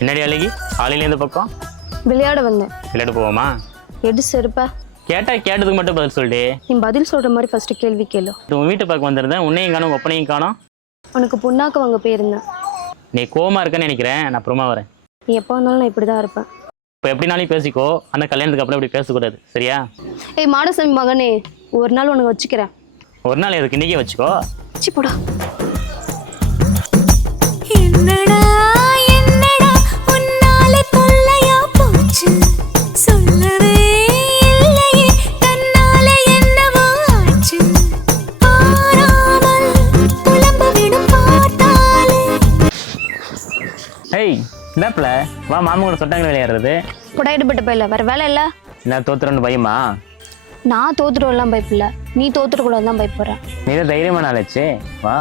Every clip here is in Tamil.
என்னடி அழகி காலையில இந்த பக்கம் விளையாட வந்தேன். விளையாட போவோமா? எடு செருப்பா. கேட்டா கேட்டதுக்கு மட்டும் பதில் சொல்லிட்டு. நீ பதில் சொல்ற மாதிரி ஃபர்ஸ்ட் கேள்வி கேளு. உன் வீட்டு பக்கம் வந்திருந்தேன், உன்னையும் காணும் ஒப்பனையும் காணும். உனக்கு புண்ணாக்க வாங்க போயிருந்தேன். நீ கோவமா இருக்கன்னு நினைக்கிறேன், நான் அப்புறமா வரேன். நீ எப்போ வந்தாலும் நான் இப்படிதான் இருப்பேன். இப்போ எப்படினாலும் பேசிக்கோ, ஆனால் கல்யாணத்துக்கு அப்புறம் இப்படி பேசக்கூடாது, சரியா? ஏய் மாடசாமி மகனே, ஒரு நாள் உனக்கு வச்சுக்கிறேன். ஒரு நாள் எதுக்கு, இன்னைக்கே வச்சுக்கோ. சி போடா. என்னடா என்னடா உன்னால தொல்லையா போச்சு, சொல்லவே இல்லையே தன்னால என்னவோ ஆச்சு, பாராமல் புலம்ப விடும் பார்த்தாலே. ஏய் இந்தாப்புல வா, மாமா கூட சொட்டாங்க விளையாடுறது. போடா எடுபட்ட போயில, வேற வேலை இல்லை. நான் தோத்துறேன்னு பயமா? நான் தோத்துடுவெல்லாம் பயப்பில்ல, நீ தோத்துடக்கூடாது தான் பயப்படுறேன். நீ தான் தைரியமான ஆளாச்சு, வா.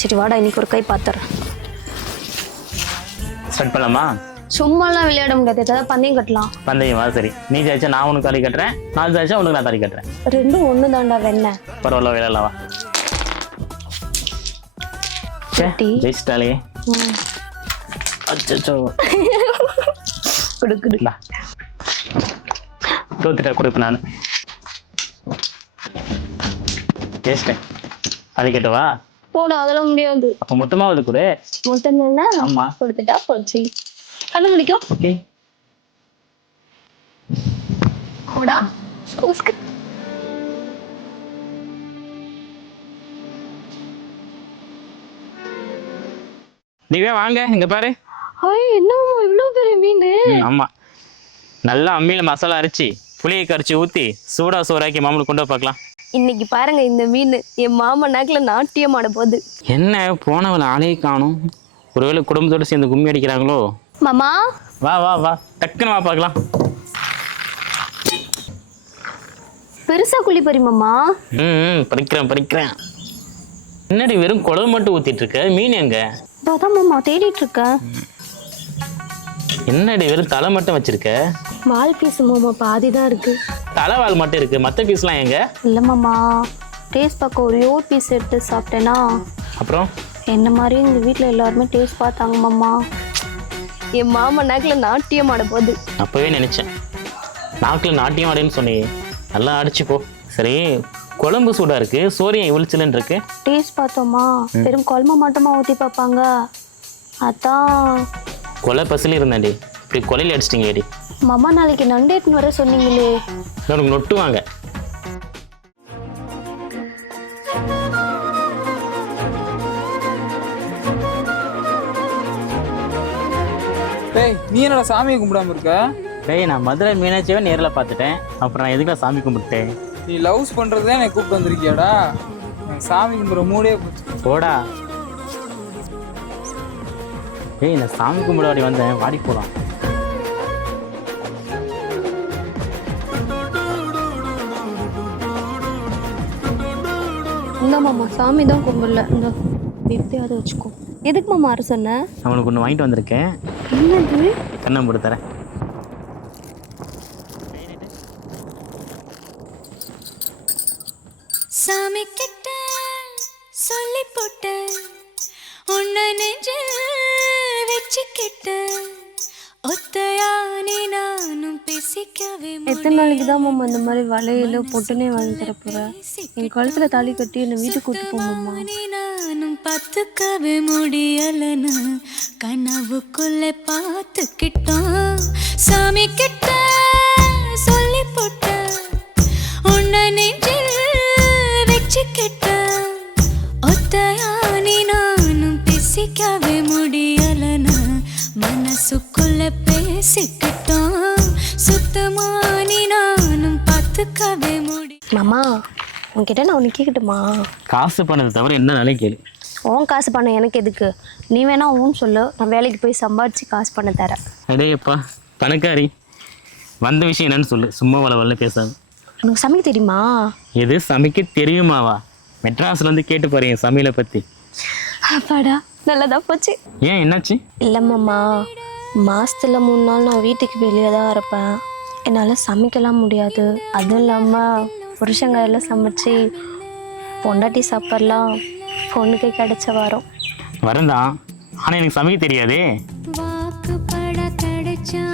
சரி வாடா, இன்னைக்கு ஒரு கை பார்த்துறேன். ஸ்டார்ட் பண்ணலாமா? சும்மாலாம் விளையாட முடியாது, ஏதாவது பந்தயம் கட்டலாம். பந்தயமா? சரி, நீ ஜெயிச்சா நான் உனக்கு தாலி கட்டுறேன், நான் ஜெயிச்சா உனக்கு நான் தாலி கட்டுறேன். ரெண்டும் ஒன்று தாண்டா வெண்ண. பரவாயில்ல, விளையாடலாம் வா. ஜெயிச்சிட்டாலே அச்சோ கொடுக்குதுடா. தோத்துட்டா கொடுப்பேன் நான். ஜெயிச்சிட்டேன், தாலி கட்டவா? போடா, அதெல்லாம் முடியாது. அப்போ மொத்தமாவது கொடு. மொத்தம் என்ன? ஆமா, கொடுத்துட்டா போச்சு. கண்ணு முடிக்கும். ஓகே. போடா. நீவே வாங்க, இங்க பாரு. ஐய் என்னம்மா இவ்வளவு பெரிய மீன்? ஆமா, நல்லா அம்மியில மசாலா அரைச்சி புளியை கரைச்சி ஊத்தி சூடா சோறாக்கி மாமனுக்கு கொண்டு பார்க்கலாம். இன்னைக்கு பாருங்க, இந்த மீன் என் மாமா நாக்குல நாட்டியம் ஆட போகுது. என்ன போனவள ஆளே காணும், ஒருவேளை குடும்பத்தோட சேர்ந்து கும்மி அடிக்கிறாங்களோ? மாமா வா வா வா, டக்குன்னு வா பார்க்கலாம். பெருசா குழி பறி மாமா. பறிக்கிறேன். என்னடி வெறும் குழம்பு மட்டும் ஊத்திட்டு இருக்க, மீன் எங்க? அதான் மாமா தேடிட்டு இருக்கேன். என்னடி வெறும் தலை மட்டும் வச்சிருக்க? வால் பீஸ் மாமா பாதி தான் இருக்கு. தலைவால் மட்டும் இருக்கு, மற்ற பீஸ்லாம் எங்க? இல்ல மாமா, டேஸ்ட் பார்க்க ஒரே ஒரு பீஸ் எடுத்து சாப்பிட்டேனா, அப்புறம் என்ன மாதிரி இந்த வீட்டில் எல்லாருமே டேஸ்ட் பார்த்தாங்க மாமா. என் மாமா நாக்குல நாட்டியம் ஆட போகுது. அப்பவே நினைச்சேன், நாக்குல நாட்டியம் ஆடுன்னு சொன்னியே, நல்லா அடிச்சு போ. சரி, குழம்பு சூடா இருக்கு, சோரியம் இவ்வளச்சிலன்னு இருக்கு. டேஸ்ட் பார்த்தோமா, வெறும் குழம்பு மட்டுமா ஊற்றி பார்ப்பாங்க, அதான். கொலை பசில இருந்தேன்டி, இப்படி கொலையில அடிச்சிட்டீங்கடி. மாமா நாளைக்கு நண்டு எடுத்துன்னு வர சொன்னீங்களே. உனக்கு நொட்டுவாங்க. டேய் நீ என்னடா சாமியை கும்பிடாம இருக்க? டேய் நான் மதுரை மீனாட்சியவே நேரில் பார்த்துட்டேன், அப்புறம் நான் எதுக்குலாம் சாமி கும்பிட்டேன்? நீ லவ்ஸ் பண்றதே என்னை கூப்பிட்டு வந்திருக்கியாடா? எனக்கு சாமி கும்பிட்ற மூடே போச்சு. போடா. டேய் நான் சாமி கும்பிடாடி வந்தேன், வாடி போலாம். இந்த மாமா சாமி தான் கும்பிடல, இந்த எப்படியாவது வச்சுக்கோ. எதுக்கு மாமா அரை சொன்ன? நான் உனக்கு ஒன்று வாங்கிட்டு வந்திருக்கேன். என்னது? கண்ணம் போட்டு தரேன். சாமி கிட்ட சொல்லி போட்ட உன்னை நெஞ்சில் வச்சுக்கிட்ட ஒத்தையானி நானும் பேசிக்கவே. எத்தனை நாளைக்கு தான் மாமா இந்த மாதிரி வலையில பொட்டுனே வாங்கி தர போறேன்? என் கழுத்துல தாலி கட்டி என்னை வீட்டுக்கு கூட்டு போமாமா. நானும் பார்த்துக்கவே முடியலன்னு கனவுக்குள்ள பார்த்துக்கிட்டோம். சாமி கிட்ட சொல்லி போட்ட உன்னை நெஞ்சில் வச்சுக்கிட்ட ஒத்தையானி நானும் பேசிக்கவே முடியலன்னு மனசுக்குள்ள பேசிக்கிட்டோம். சுத்தமானி நானும் பார்த்துக்கவே மாமா உன்கிட்ட நான் ஒன்று கேட்கட்டுமா? காசு பண்ணது தவிர என்ன நாளைக்கு கேளு. உன் காசு பண்ண எனக்கு எதுக்கு? நீ வேணா ஊன்னு சொல்லு, நான் வேலைக்கு போய் சம்பாதிச்சு காசு பண்ண தரேன். அடேப்பா பணக்காரி, வந்த விஷயம் என்னன்னு சொல்லு, சும்மா வள பேசாது. உனக்கு சமைக்க தெரியுமா? எது சமைக்க தெரியுமாவா? மெட்ராஸ்லேருந்து கேட்டு போறேன் சமையலை பற்றி. அப்பாடா நல்லதான் போச்சு. ஏன் என்னாச்சு? இல்லை மாமா, மாதத்தில் 3 நாள் நான் வீட்டுக்கு வெளியே தான் இருப்பேன், என்னால் சமைக்கலாம் முடியாது. அதுவும் இல்லாமல் புருஷங்க எல்லாம் சமைச்சு பொண்டாட்டி சாப்பாடுலாம் பொண்ணுக்கு கிடைச்ச வாரம். வரேன்தான், ஆனால் எனக்கு சமைக்க தெரியாதே. வாக்குப்பட கிடைச்சா